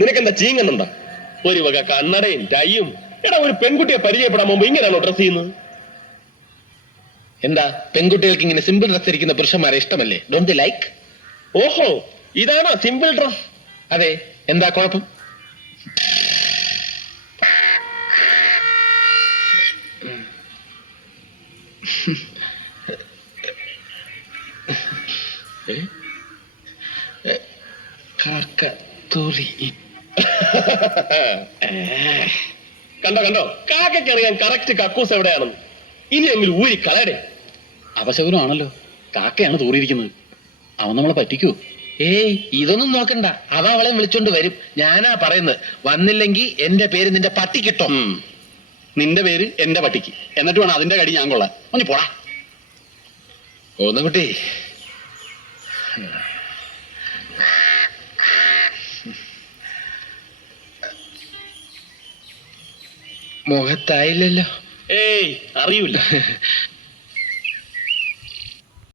നിനക്കെന്താ ചീങ്ങന്നുണ്ടാ? ഒരു വക കണ്ണടയും ടൈയും. എടാ, ഒരു പെൺകുട്ടിയെ പരിചയപ്പെടാൻ മുമ്പ് ഇങ്ങനെയാണോ ഡ്രസ് ചെയ്യുന്നത്? എന്താ, പെൺകുട്ടികൾക്ക് ഇങ്ങനെ സിമ്പിൾ ഡ്രസ് ധരിക്കുന്ന പുരുഷന്മാരെ ഇഷ്ടമല്ലേ? Don't like? ഓഹോ, ഇതാണോ സിമ്പിൾ ഡ്രസ്? അതെ, എന്താ കുഴപ്പം? കണ്ടോ കണ്ടോ, കാക്കറിയാൻ കറക്റ്റ് കക്കൂസ് എവിടെയാണെന്ന്. ഇനിയെങ്കിലും ഊരി കളയടേ. അപശകുനമാണല്ലോ, കാക്കയാണ് തൂറിയിരിക്കുന്നത്. അവൻ നമ്മളെ പറ്റിക്കൂ? ഏയ്, ഇതൊന്നും നോക്കണ്ട. അവ അവളെ വിളിച്ചോണ്ട് വരും. ഞാനാ പറയുന്നത്, വന്നില്ലെങ്കിൽ എന്റെ പേര് നിന്റെ പട്ടിക്കിട്ടോ. നിന്റെ പേര് എന്റെ പട്ടിക്ക്, എന്നിട്ട് വേണം അതിന്റെ കടി ഞാൻ കൊള്ളാൻ. ഒന്ന് പോടാ. ഒന്ന് കുട്ടി, മുഖത്തായില്ലല്ലോ. ഏയ്, അറിയൂല.